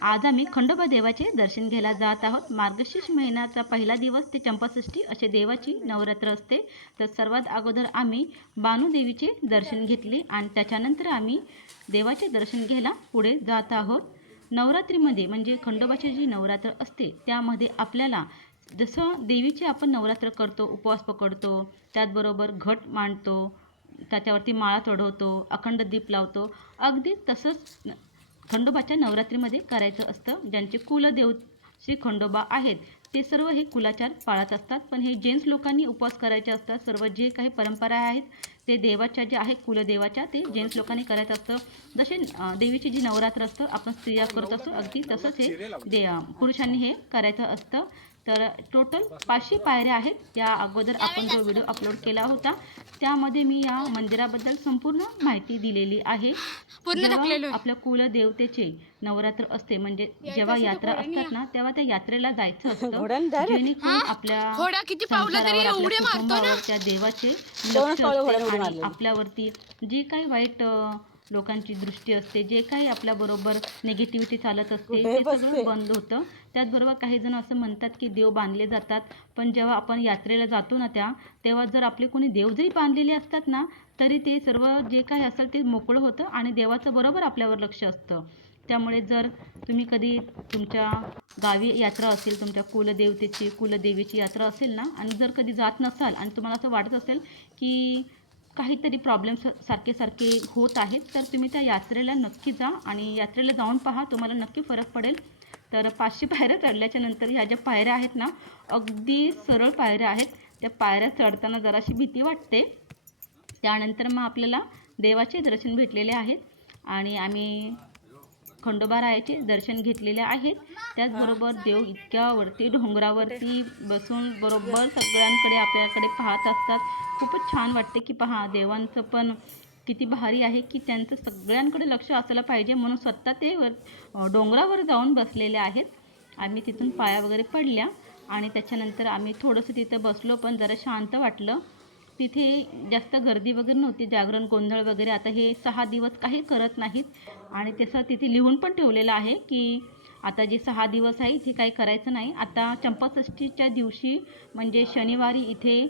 आज आम्ही खंडोबा देवाचे दर्शन घ्यायला जात आहोत. मार्गशीर्ष महिन्याचा पहिला दिवस ते चंपाषष्ठी असे देवाची नवरात्र असते. तर सर्वात अगोदर आम्ही बानुदेवीचे दर्शन घेतले आणि त्याच्यानंतर आम्ही देवाचे दर्शन घ्यायला पुढे जात आहोत. नवरात्रीमध्ये म्हणजे खंडोबाची जी नवरात्र असते त्यामध्ये आपल्याला जसं देवीचे आपण नवरात्र करतो उपवास पकडतो त्याचबरोबर घट मांडतो त्याच्यावरती माळा चढवतो अखंड दीप लावतो. अगदी तसंच खंडोबाच्या नवरात्रीमध्ये करायचं असतं ज्यांचे कुलदेव श्री खंडोबा आहेत. ते सर्व हे कुलाचार पाळत असतात. पण हे जेंट्स लोकांनी उपवास करायचे असतात. सर्व जे काही परंपरा आहेत ते देवाच्या जे आहे कुलदेवाच्या ते जेंट्स लोकांनी करायचं असतं. जसे देवीची जी नवरात्र असतं आपण स्त्रिया करत असतो अगदी तसंच हे दे पुरुषांनी हे करायचं असतं. तर टोटल पाचशे पायऱ्या आहेत. या अगोदर आपण जो व्हिडिओ अपलोड केला होता त्यामध्ये मी या मंदिराबद्दल संपूर्ण माहिती दिलेली आहे. आपल्या कुलदेवतेचे नवरात्र असते म्हणजे जेव्हा यात्रा असतात ना तेव्हा त्या यात्रेला जायचं असतं. जेणेकरून आपल्या किती तरी एवढे मारतो त्या देवाचे लक्ष आणि. आपल्यावरती जी काही वाईट लोकांची दृष्टी असते जे काही आपल्याबरोबर निगेटिव्हिटी चालत असते ते सगळं बंद होतं. त्याचबरोबर काही जण असं म्हणतात की देव बांधले जातात पण जेव्हा आपण यात्रेला जातो ना त्या तेव्हा जर आपले कोणी देव जरी बांधलेले असतात ना तरी ते सर्व जे काही असेल ते मोकळं होतं आणि देवाचं बरोबर आपल्यावर लक्ष असतं. त्यामुळे जर तुम्ही कधी तुमच्या गावी यात्रा असेल तुमच्या कुलदेवतेची कुलदेवीची यात्रा असेल ना आणि जर कधी जात नसाल आणि तुम्हाला असं वाटत असेल की काहीतरी प्रॉब्लेम्स सारखे सारखे होत आहेत तर तुम्ही त्या यात्रेला नक्की जा आणि यात्रेला जाऊन पहा तुम्हाला नक्की फरक पडेल. तर पाचशे पायऱ्या चढल्याच्या नंतर ह्या ज्या पायऱ्या आहेत ना अगदी सरळ पायऱ्या आहेत. त्या पायऱ्या चढताना जराशी भीती वाटते. त्यानंतर मग आपल्याला देवाचे दर्शन भेटलेले आहेत. आणि आम्ही खंडोबा रायाचे दर्शन घेतलेले आहेत. त्याचबरोबर देव इतक्या वरती डोंगरावरती बसून बरोबर सगळ्यांकडे आपल्याकडे पाहत असतात. खूपच छान वाटते की पहा देवांचं पण किती भारी आहे की त्यांचं सगळ्यांकडे लक्ष असायला पाहिजे म्हणून स्वतः ते वर डोंगरावर जाऊन बसलेले आहेत. आम्ही तिथून पाया वगैरे पडल्या आणि त्याच्यानंतर आम्ही थोडंसं तिथं बसलो पण जरा शांत वाटलं. तिथे जास्त गर्दी वगैरे नव्हती जागरण गोंधळ वगैरे. आता हे सहा दिवस काही करत नाहीत. आणि तसं तिथे लिहून पण ठेवलेलं आहे की आता जे सहा दिवस आहे इथे काही करायचं नाही. आता चंपाषष्ठीच्या दिवशी म्हणजे शनिवारी इथे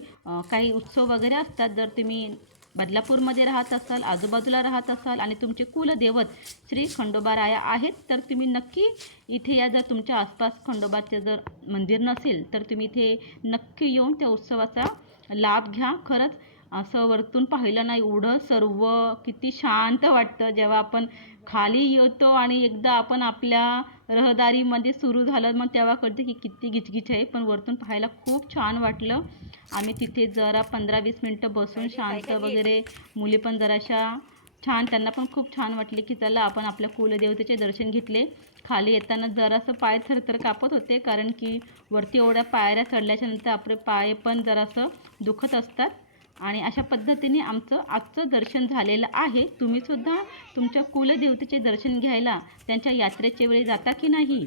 काही उत्सव वगैरे असतात. जर तुम्ही बदलापूरमध्ये राहत असाल आजूबाजूला राहत असाल आणि तुमचे कुलदैवत श्री खंडोबाराया आहेत तर तुम्ही नक्की इथे या. जर तुमच्या आसपास खंडोबाचं जर मंदिर नसेल तर तुम्ही इथे नक्की येऊन त्या उत्सवाचा लाभ घ्या. खरंच असं वरतून पाहिलं ना एवढं. सर्व किती शांत वाटतं. जेव्हा आपण खाली येतो आणि एकदा आपण आपल्या रहदारीमध्ये सुरू झालं मग तेव्हा कळते की किती गिचगिच आहे. पण वरतून पाहायला खूप छान वाटलं. आम्ही तिथे जरा पंधरा वीस मिनटं बसून शांत वगैरे मुली पण जराशा छान त्यांना पण खूप छान वाटले की चला आपण आपल्या कुलदेवतेचे दर्शन घेतले. खाली येताना जरासं पाय थरथर कापत होते कारण की वरती एवढ्या पायऱ्या चढल्याच्यानंतर आपले पाय पण जरासं दुखत असतात. आणि अशा पद्धतीने आमचं आजचं दर्शन झालेलं आहे. तुम्हीसुद्धा तुमच्या कुलदेवतेचे दर्शन घ्यायला त्यांच्या यात्रेच्या वेळी जाता की नाही?